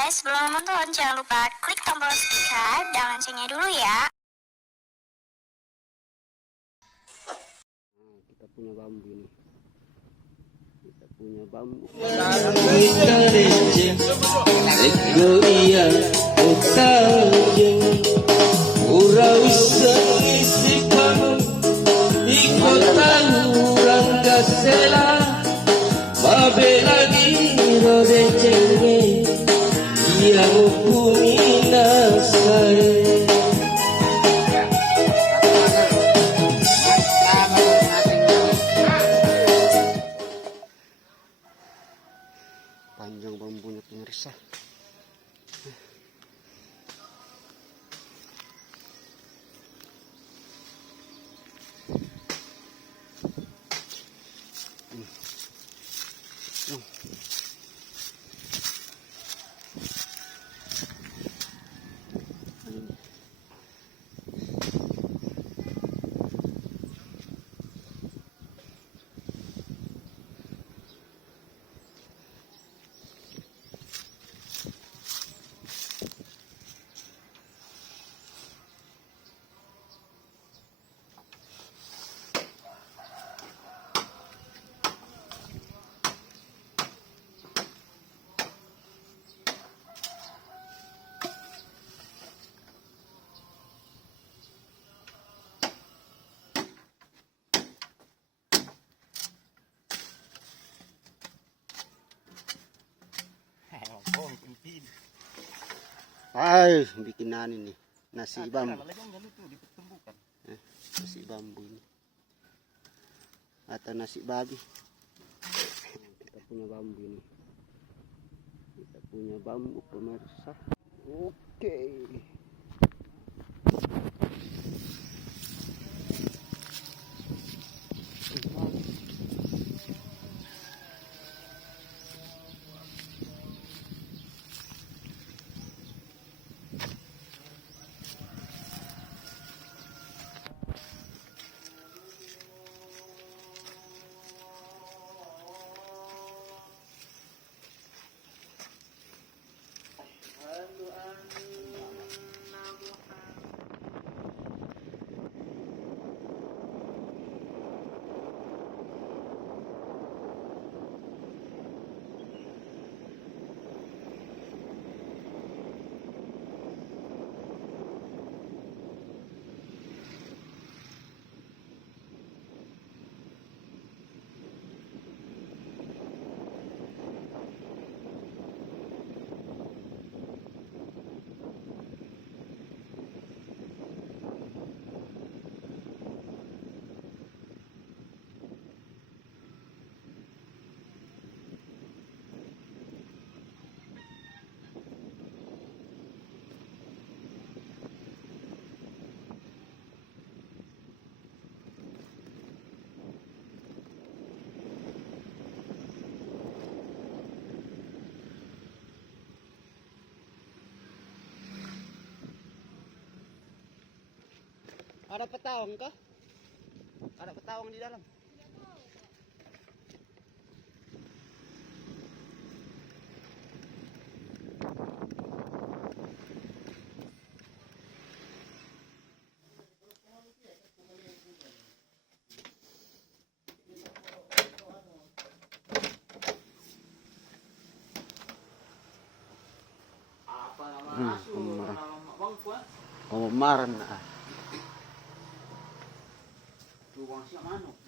guys, sebelum menonton jangan lupa klik tombol subscribe dan loncengnya dulu ya. Kita punya bambu ini. Kita punya bambu. Panjang bambunya pemirsa. Ay, bikin nih nasi bambu. Nasi bambu ini atau nasi babi. Kita punya bambu ini. Kita punya bambu pemirsa. Oke. Ada petawang kah? Ada petawang di dalam. Kemarin. Tuang siap manuk.